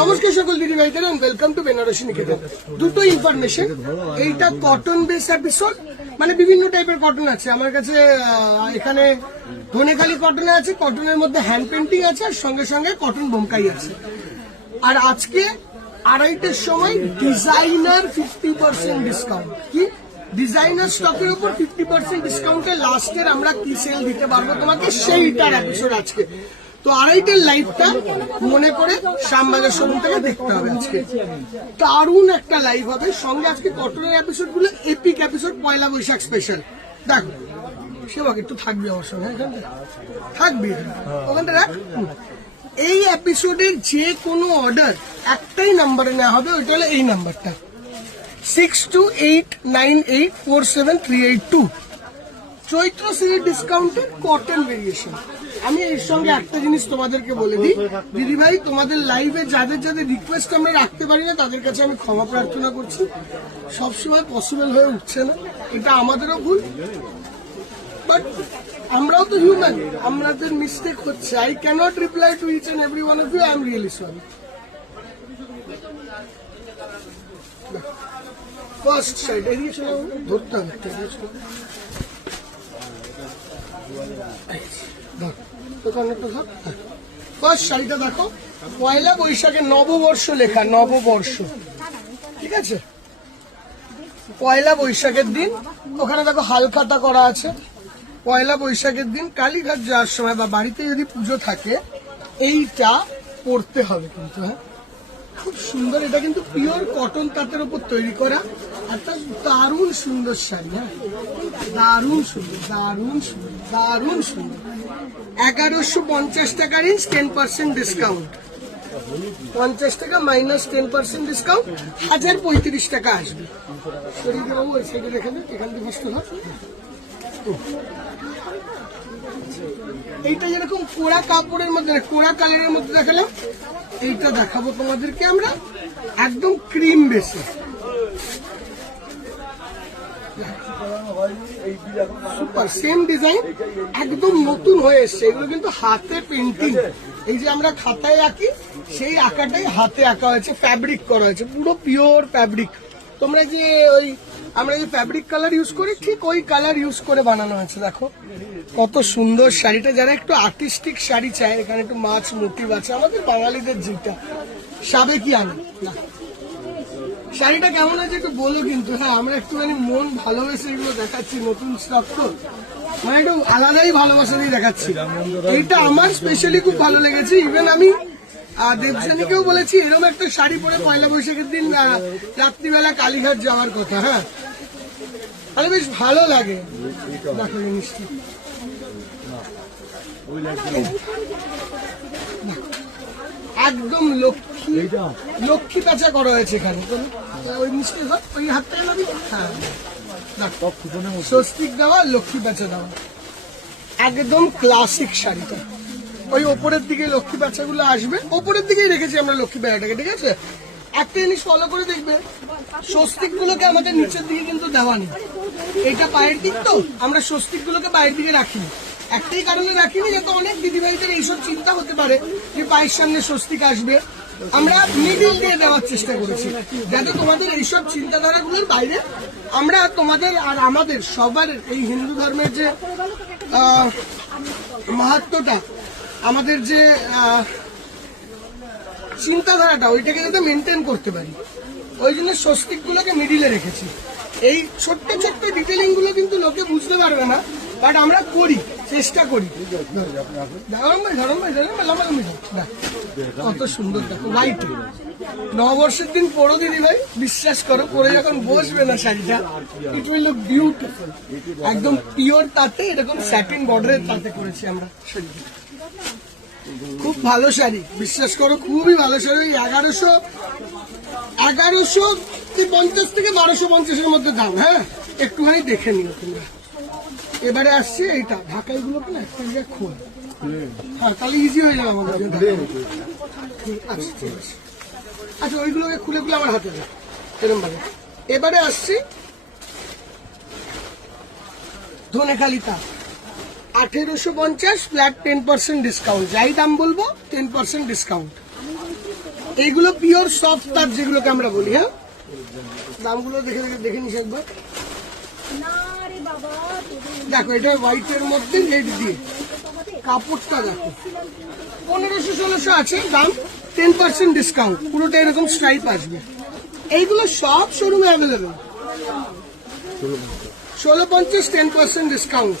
নমস্কার সকল দিদি ভাইদের, ওয়েলকাম টু বেনারসি নিকেতন। দুটো ইনফরমেশন, এইটা কটন বেস এপিসোড, মানে বিভিন্ন টাইপের কটন আছে আমার কাছে। এখানে ধনেখালি কটন আছে, কটনের মধ্যে হ্যান্ড পেন্টিং আছে, আর সঙ্গে সঙ্গে কটন বোমকাই আছে। আর আজকে 2:30টার সময় ডিজাইনার 50% ডিসকাউন্ট। কি ডিজাইনার স্টকের উপর 50% ডিসকাউন্টে লাস্টের আমরা কি সেল দিতে পারবো তোমাকে, সেইটার এপিসোড আজকে। তো 2:30টার লাইভটা মনে করে শ্যামবাজার শোরুম থেকে দেখতে হবে। আজকে দারুণ একটা লাইভ হবে, সঙ্গে আজকে কটনের এপিসোড গুলো এপিক এপিসোড, পয়লা বৈশাখ স্পেশাল। দেখো সেবাক একটু থাকবি আমার সঙ্গে, এখানটা থাকবি, ওখানটা রাখ। এই এপিসোডের যে কোনো অর্ডার একটাই নাম্বারে নেওয়া হবে, ওইটা হলো এই নাম্বারটা 6289847382। চৈত্র সেলের ডিসকাউন্টের কটন ভেরিয়েশন। আমি এর সঙ্গে একটা জিনিস তোমাদেরকে বলে দিই, দিদি ভাই তোমাদের লাইভে যাদের যাদের রিকোয়েস্ট আমরা রাখতে পারি না তাদের কাছে আমি ক্ষমা প্রার্থনা করছি। সবসময় পসিবল হয়ে উঠছে না, এটা আমাদেরও ভুল, বাট আমরাও তো হিউম্যান, আমাদের মিস্টেক হচ্ছে। I cannot reply to each and every one of you, I am really sorry. First side এদিকে চলে ধরতে হবে, ফার্স্ট শাড়িটা দেখো, পয়লা বৈশাখে নববর্ষ লেখা, নববর্ষ, ঠিক আছে। পয়লা বৈশাখের দিন ওখানে দেখো হালখাতা করা আছে। পয়লা বৈশাখের দিন কালীঘাট যাওয়ার সময় বা বাড়িতে যদি পুজো থাকে এইটা পরতে হবে কিন্তু। হ্যাঁ, খুব সুন্দর, এটা কিন্তু পিওর কটন তাঁতের উপর তৈরি করা একটা দারুণ সুন্দর শাড়ি। হ্যাঁ, দারুণ সুন্দর, দারুণ সুন্দর, দারুণ সুন্দর। 1150 টাকা রেঞ্জ, 10% ডিসকাউন্ট। 50 টাকা মাইনাস 10% ডিসকাউন্ট, 1035 টাকা আসবে। শরীর বাবু ওই সাইডে রেখে দেন, এখান থেকে বসতে হয়। এইটা যেরকম কোড়া কাপড়ের মধ্যে, কোড়া কালারের মধ্যে দেখালাম, এইটা দেখাবো তোমাদেরকে আমরা একদম ক্রিম বেসে। সুপার, সেম ডিজাইন, একদম নতুন হয়ে এসছে। এগুলো কিন্তু হাতে পেন্টিং, এই যে আমরা খাতায় আঁকি সেই আঁকাটাই হাতে আঁকা হয়েছে, ফ্যাব্রিক করা হয়েছে, পুরো পিওর ফ্যাব্রিক। তোমরা যে ওই আমরা যে ফ্যাব্রিক কালার ইউজ করি, ঠিক ওই কালার ইউজ করে বানানো হয়েছে। দেখো কত সুন্দর শাড়িটা। যারা একটু আর্টিস্টিক শাড়ি চায়, এখানে একটু মাছ মোটিভ আছে, আমাদের বাঙালিদের যেটা সাবেকি আনে না। শাড়িটা কেমন আছে একটু বলো কিন্তু। হ্যাঁ, আমরা একটুখানি মন ভালোবেসে এগুলো দেখাচ্ছি, নতুন স্টক তো, মানে একটু আলাদাই ভালোবাসা দিয়ে দেখাচ্ছি। এইটা আমার স্পেশালি খুব ভালো লেগেছে। ইভেন আমি দেবযানীকেও বলেছি এরকম একটা শাড়ি পরে পয়লা বৈশাখের দিন রাত্রিবেলা কালীঘাট যাওয়ার কথা। হ্যাঁ, তাহলে বেশ ভালো লাগে। দেখো জিনিসটা একদম লক্ষ্মী লক্ষ্মী পেঁচা করা হয়েছে এখানে। ওই মিষ্টি ওই হাতটা লাগবে। হ্যাঁ, স্বস্তিক দেওয়া, লক্ষ্মী পেঁচা দেওয়া, একদম ক্লাসিক শাড়িটা। ওই ওপরের দিকে লক্ষ্মী পেঁচাগুলো আসবে, ওপরের দিকেই রেখেছি আমরা লক্ষ্মী পেঁচাটাকে, ঠিক আছে। একটা জিনিস ফলো করে দেখবে, স্বস্তিক গুলোকে আমাদের নিচের দিকে কিন্তু দেওয়া নেই। এটা পায়ের দিক, তো আমরা স্বস্তিক গুলোকে পায়ের দিকে রাখিনি। একটাই কারণে রাখিনি, যাতে অনেক দিদিভাইদের এইসব চিন্তা হতে পারে যে পায়ের সামনে স্বস্তিক আসবে। আমরা মিডিল দিয়ে দেওয়ার চেষ্টা করেছি, যাতে তোমাদের এইসব চিন্তাধারাগুলোর বাইরে আমরা তোমাদের আর আমাদের সবার এই হিন্দু ধর্মের যে মাহাত্ম্যটা, আমাদের যে চিন্তাধারাটা, ওইটাকে যাতে মেনটেন করতে পারি। ওই জন্য স্বস্তিক গুলোকে মিডিলে রেখেছি। এই ছোট্ট ছোট্ট ডিটেলিং গুলো কিন্তু লোকে বুঝতে পারবে না, বাট আমরা করি, চেষ্টা করি। কত সুন্দর দেখো, লাইট। নববর্ষের দিন পরো দিদি ভাই, বিশ্বাস করো, পরে যখন বসবে না শাড়িটা, ইট উইল লুক বিউটিফুল। একদম পিওর তাতে, এরকম স্যাটিন বর্ডারের তাতে করেছি আমরা শাড়িটা। খুব ভালো শাড়ি, বিশ্বাস করো, খুবই ভালো শাড়ি। 1150 থেকে 1250-এর মধ্যে দাম। হ্যাঁ, একটুখানি দেখে নিও তোমরা। এবারে আসছে এইটা, ঢাকাইগুলোকে না একটা জায়গায় খোল। হ্যাঁ, তাহলে ইজি হয়ে যাবে আমাদের জন্য। আচ্ছা, ওইগুলোকে খুলে খুলে আমার হাতে দেয় এরকম ভাবে। এবারে আসছি ধনেখালি তাঁত, 1850, ফ্ল্যাট 10% ডিসকাউন্ট। যাই দাম বলবো 10% ডিসকাউন্ট। এইগুলো পিওর সফট তাঁত যেগুলোকে আমরা বলি। হ্যাঁ, দামগুলো দেখে দেখে নিস একবার। দেখো এটা হোয়াইটের মধ্যে রেড দিয়ে, কাপড়টা দেখো 1500-1600 আছে দাম, 10% ডিসকাউন্ট, পুরোটা এরকম স্ট্রাইপ আসবে। এইগুলো সব শোরুমে অ্যাভেলেবেল। 1650 10% ডিসকাউন্ট,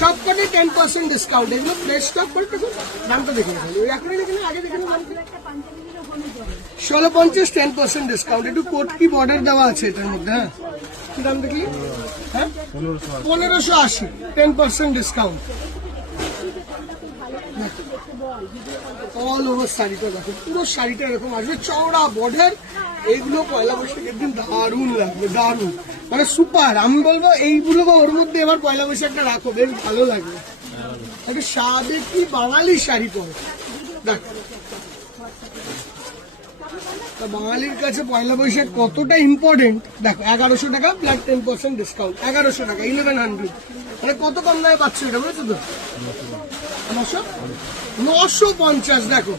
সব কটে 10% ডিসকাউন্ট। এগুলো ফ্রেশ স্টক করে দেখুন, দামটা দেখে নেবেন। ওই এখনই দেখে নেবেন, আগে দেখে নেবেন। 1650 10% ডিসকাউন্ট। একটু কোট কি বর্ডার দেওয়া আছে এটার মধ্যে। হ্যাঁ, কি দাম দেখলি? হ্যাঁ, 1580 10% ডিসকাউন্ট। অল ওভার শাড়িটা দেখো, পুরো শাড়িটা এরকম আসবে, চওড়া বর্ডার। এইগুলো পয়লা বৈশাখের দিন দারুণ লাগবে, দারুণ মানে সুপার। আমি বলবো এইগুলো ওর মধ্যে এবার পয়লা বৈশাখটা রাখো, বেশ ভালো লাগবে। একটা সাদে কি বাঙালি শাড়ি পরে দেখো, বাঙালির কাছে পয়লা বৈশাখ কতটা ইম্পর্টেন্ট দেখো। 1100 টাকা প্লাস 10% ডিসকাউন্ট। 1100 টাকা 1100, মানে কত কম দামে পাচ্ছ এটা, বুঝেছো তো? 950 দেখো,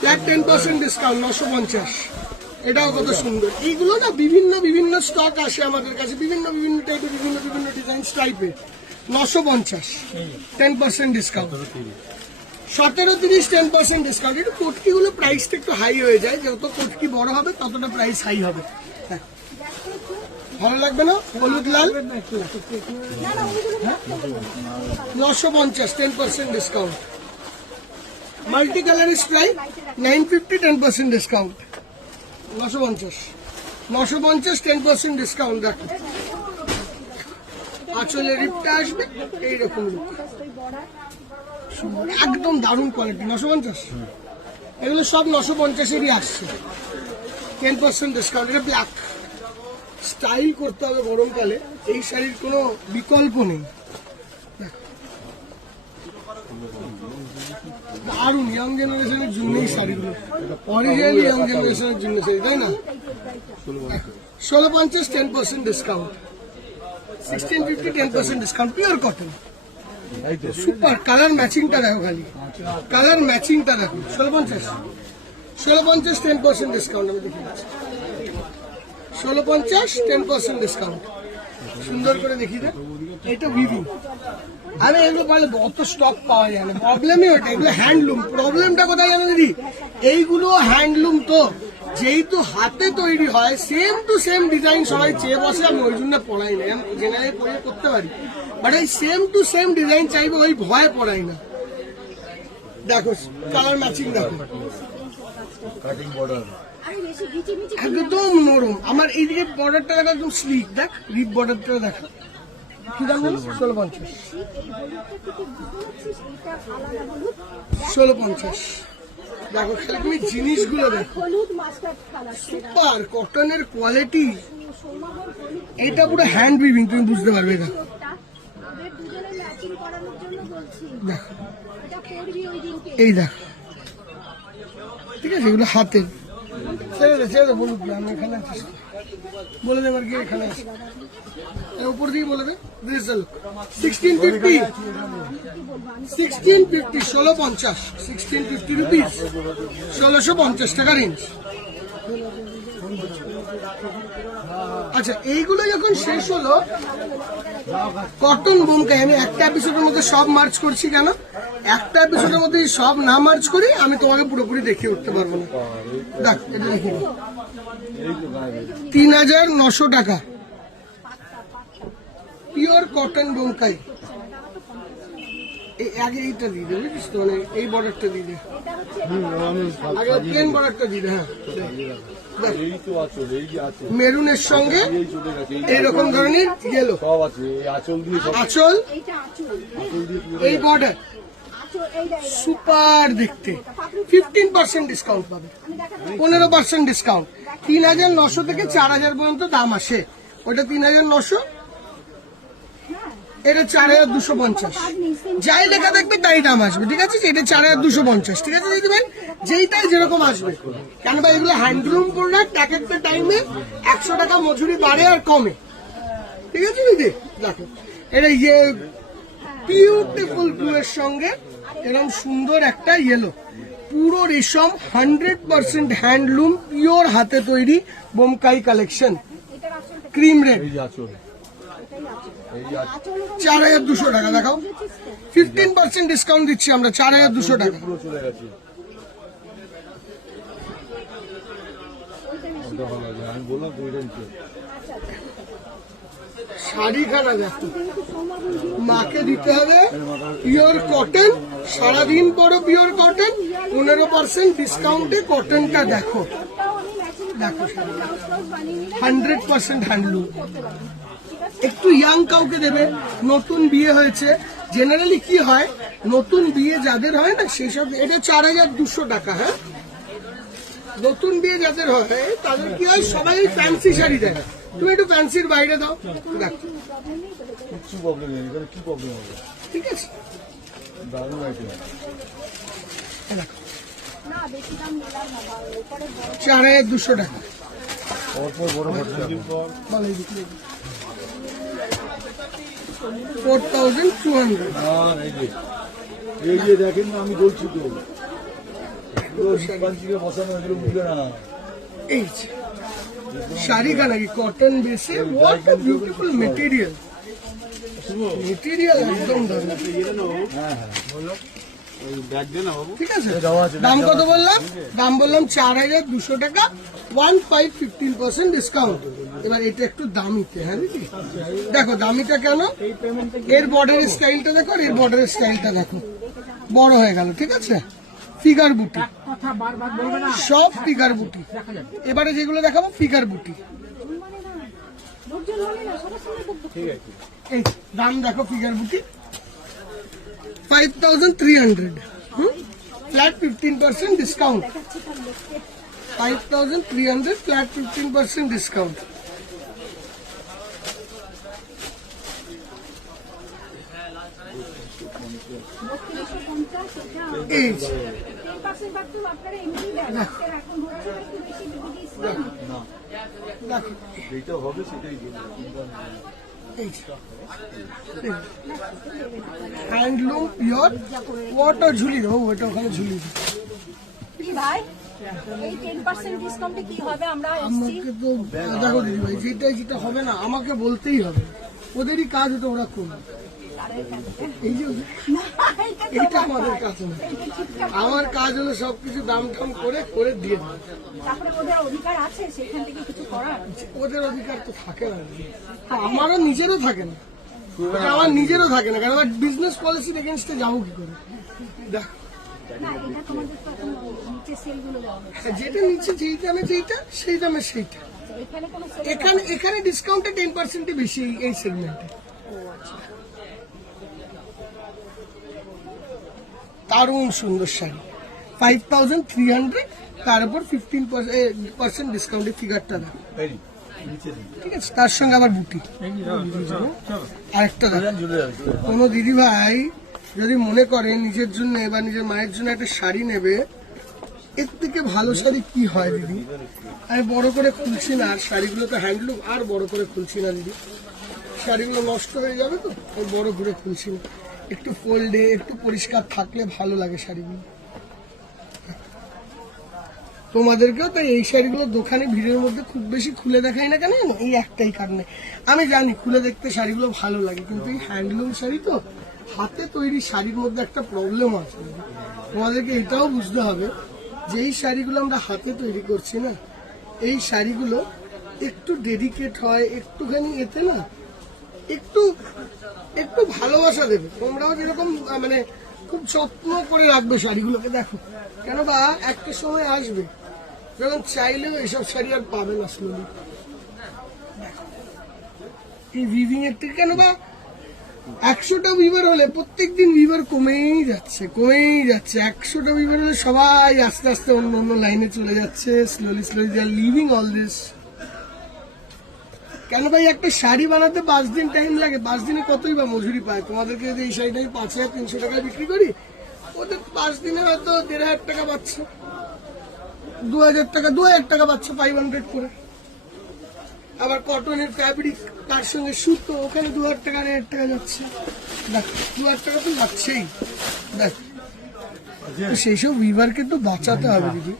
প্লাস 10% ডিসকাউন্ট 950। এটাও কত সুন্দর। এইগুলো না বিভিন্ন বিভিন্ন স্টক আসে আমাদের কাছে, বিভিন্ন বিভিন্ন টাইপের, বিভিন্ন বিভিন্ন ডিজাইন টাইপের। 950 10% ডিসকাউন্ট। 1730 10% ডিসকাউন্ট। একটু কোটকিগুলো প্রাইসটা একটু হাই হয়ে যায়, যত কোটকি বড় হবে ততটা প্রাইস হাই হবে। ভালো লাগবে না? হলুদ লাল 950 10% discount. Multi colour stripe 950 10% discount. 950 10% discount. দেখো আঁচলের রিপটা আসবে এইরকম লুক, একদম দারুণ কোয়ালিটি। 950, এগুলো সব 950-এরই আসছে, 10% ডিসকাউন্ট। এটা ব্ল্যাক স্টাইল করতে হবে গরমকালে, এই শাড়ির কোনো বিকল্প নেই। দারুণ ইয়াং জেনারেশনের জন্য এই শাড়িগুলো, অরিজিনালি ইয়াং জেনারেশনের জন্য শাড়ি, তাই না? 1650 10% discount. 1650 10% discount, pure cotton, super. Colour ম্যাচিংটা দেখো, খালি কালার ম্যাচিংটা দেখো। 1650 10% ডিসকাউন্ট। আমি দেখে দিচ্ছি 1650 10% ডিসকাউন্ট। সুন্দর করে দেখি দেখ, এটা উইভিং। আরে এগুলো বলে অত স্টক পাওয়া যায় না, প্রবলেমই ওটা। এগুলো হ্যান্ডলুম। প্রবলেমটা কোথায় জানো দিদি? এইগুলো হ্যান্ডলুম তো, যেহেতু হাতে তৈরি হয়, সেম টু সেম ডিজাইন সবাই চেয়ে বসে। আমি ওই জন্য পড়াই না, আমি জেনারেল পড়ে করতে পারি, বাট এই সেম টু সেম ডিজাইন চাইবে, ওই ভয় পড়াই না। দেখো কালার ম্যাচিং দেখো, একদম নরম। আমার এইদিকে বর্ডারটা দেখো, একদম স্লিক। দেখ রিপ বর্ডারটা দেখো, কি দাম জানো? 1650। 1650 দেখো, খালি তুমি জিনিসগুলো দেখো, সুপার কটনের কোয়ালিটি। এটা পুরো হ্যান্ড উইভিং, তুমি বুঝতে পারবে। দেখো দেখো, এই দেখো, ঠিক আছে? এগুলো হাতের। ছেড়ে দে, ছেড়ে দে, বলুক আমি এখানে আছি, বলে দেবার কি এখানে আছে, উপর দিকে বলে দে। 1650 1650 1650 রুপিস, 1650 টাকা রেঞ্জ। আচ্ছা, এইগুলো যখন শেষ হলো, কটন বোমকাই আমি একটা এপিসোডের মধ্যে সব মার্চ করছি কেন? একটা এপিসোডের মধ্যে সব না মার্চ করি, আমি তোমাকে পুরোপুরি দেখিয়ে উঠতে পারবো না। দেখ এটা দেখি, 3900 টাকা, পিওর কটন বোমকাই। আগে এইটা দিয়ে দে, বুঝিস তো, মানে এই বর্ডারটা দিয়ে দে, আগে প্লেন বর্ডারটা দিয়ে দে। হ্যাঁ, মেরুনের সঙ্গে এইরকম ধরনের ইয়েলো আঁচল, এই বর্ডার, সুপার দেখতে। 15% ডিসকাউন্ট পাবে, 15% ডিসকাউন্ট। 3900 থেকে 4000 পর্যন্ত দাম আসে। ওটা 3900, এটা 4250। যাই লেখা থাকবে তাই দাম আসবে, ঠিক আছে? এটা 4250, ঠিক আছে দিদি ভাই? যেইটাই যেরকম আসবে, কেন ভাই এগুলো হ্যান্ডলুম প্রোডাক্ট, এক একটা টাইমে 100 টাকা মজুরি বাড়ে আর কমে, ঠিক আছে দিদি? দেখো এটা ইয়ে বিউটিফুল ব্লু এর সঙ্গে এরকম সুন্দর একটা ইয়েলো, পুরো রেশম 100% হ্যান্ডলুম পিওর হাতে তৈরি বোমকাই কালেকশন ক্রিম রেড 4200 টাকা। দেখাও 15% ডিসকাউন্ট দিচ্ছি আমরা 4200 টাকা। শাড়িখানা দেখো মাকে দিতে হবে পিওর কটন, সারাদিন পরও পিওর কটন, 15% ডিসকাউন্টে কটনটা দেখো। দেখো 100% হ্যান্ডলুম। একটু ইয়াং কাউকে দেবে, নতুন বিয়ে হয়েছে, জেনারেলি কি হয় নতুন বিয়ে যাদের হয় না সেই সব, এটা 4200 টাকা। হ্যাঁ, নতুন বিয়ে যাদের হয় তাদের কি হয় সবাই ফ্যান্সি শাড়ি দেয়, তুমি একটু ফ্যান্সির বাইরে দাও। দেখো কিচ্ছু প্রবলেম নেই, এখানে কি প্রবলেম হবে? ঠিক আছে, দারুণ আইটেম। দেখো 4200 টাকা। পরপর বড় খরচা। ভালোই বিক্রি হবে। 4200। আর এই যে দেখেন না, আমি বলছি তো পাঞ্চিকে বসানো এগুলো বুঝবে না। এই যে শাড়িখানা কি কটন বেসে, what a beautiful material, material একদম দারুণ। ঠিক আছে, দাম কত বললাম? দাম বললাম 4200 টাকা, 15% ডিসকাউন্ট। এবার এটা একটু দামিতে। হ্যাঁ দিদি দেখো দামিটা কেন, এর বর্ডারের স্টাইলটা দেখো, আর এর বর্ডারের স্টাইলটা দেখো, বড় হয়ে গেল। ঠিক আছে, ফিগার বুটি, সব ফিগার বুটি। এবারে যেগুলো দেখাবো ফিগার বুটি। এই দাম দেখো ফিগার বুটি 5300, ফ্ল্যাট 15% ডিসকাউন্ট। 5300 flat 15% discount. এই যেটা হবে সেটাই হ্যান্ডলুম পিওর ওয়াটার ঝুলি দেবো, ওটা ওখানে ঝুলি দেবো। ভাই এই 10% ডিসকাউন্টে কি হবে? আমরা আমাকে তো দেখো দিদি ভাই, যেটা হবে না আমাকে বলতেই হবে, ওদেরই কাজ হতো, ওরা করবে। এই যে এটা আমাদের কাজ না, আমার কাজ হলো সবকিছু দাম টাম করে করে দিয়ে দেবো। তারপরে ওদের অধিকার আছে সেখান থেকে কিছু করার? ওদের অধিকার তো থাকে না, আমারও নিজেরও থাকে না, আমার নিজেরও থাকে না, কারণ বিজনেস পলিসির এগেনস্টে যাবো কি করে। দেখ না, এটা তোমাদের তো এখন নিচে সেলগুলো দেওয়া হচ্ছে, যেটা নিচে যেই দামে যেইটা সেই দামে সেইটা। এখানে কোনো এখানে ডিসকাউন্টে 10% বেশি এই সেগমেন্টে। দারুণ সুন্দর শাড়ি 5300, তার উপর 15% ডিসকাউন্টে ফিগারটা দেয়। ঠিক আছে, তার সঙ্গে আবার বুটি আরেকটা দেয়। কোনো দিদি ভাই যদি মনে করে নিজের জন্য বা নিজের মায়ের জন্য একটা শাড়ি নেবে, এর থেকে ভালো শাড়ি কি হয় দিদি? আমি বড় করে খুলছি না, আর শাড়িগুলো তো হ্যান্ডলুম, আর বড় করে খুলছি না দিদি, শাড়িগুলো নষ্ট হয়ে যাবে তো, আমি বড় করে খুলছি না। একটু ফোল্ডে একটু পরিষ্কার থাকলে ভালো লাগে শাড়িগুলো। তোমাদেরকেও তাই এই শাড়িগুলো দোকানে ভিড়ের মধ্যে খুব বেশি খুলে দেখাই না কেন, এই একটাই কারণে। আমি জানি খুলে দেখতে শাড়িগুলো ভালো লাগে, কিন্তু এই হ্যান্ডলুম শাড়ি তো, হাতে তৈরি শাড়ির মধ্যে একটা প্রবলেম আছে। তোমাদেরকে এটাও বুঝতে হবে যে এই শাড়িগুলো আমরা হাতে তৈরি করছি না, এই শাড়িগুলো একটু ডেডিকেট হয়, একটুখানি এতে না একটু একটু ভালোবাসা দেবে। তোমরাও যেরকম মানে খুব যত্ন করে রাখবে শাড়িগুলোকে। দেখো কেন বা একটা সময় আসবে যখন চাইলেও এসব শাড়ি আর পাবে না। স্লোলি এই উইভিং এর থেকে কেন বা 100টা উইভার হলে প্রত্যেকদিন উইভার কমেই যাচ্ছে 100টা উইভার হলে সবাই আস্তে আস্তে অন্য অন্য লাইনে চলে যাচ্ছে। Slowly they are leaving all this. কেন ভাই একটা শাড়ি বানাতে 5 দিন টাইম লাগে, 5 দিনে কতই বা মজুরি পায়? তোমাদেরকে যদি এই শাড়িটা 5300 টাকায় বিক্রি করি, ওদের 5 দিনে হয়তো 1500 টাকা পাচ্ছে, 2000 টাকা পাচ্ছে 500 করে। আবার কটনের ফ্যাব্রিক, তার সঙ্গে সুতো, ওখানে 2000 টাকা 1000 টাকা যাচ্ছে। দেখ 2000 টাকা তো যাচ্ছেই। দেখ তো সেই সব উইভারকে তো বাঁচাতে হবে দিদি।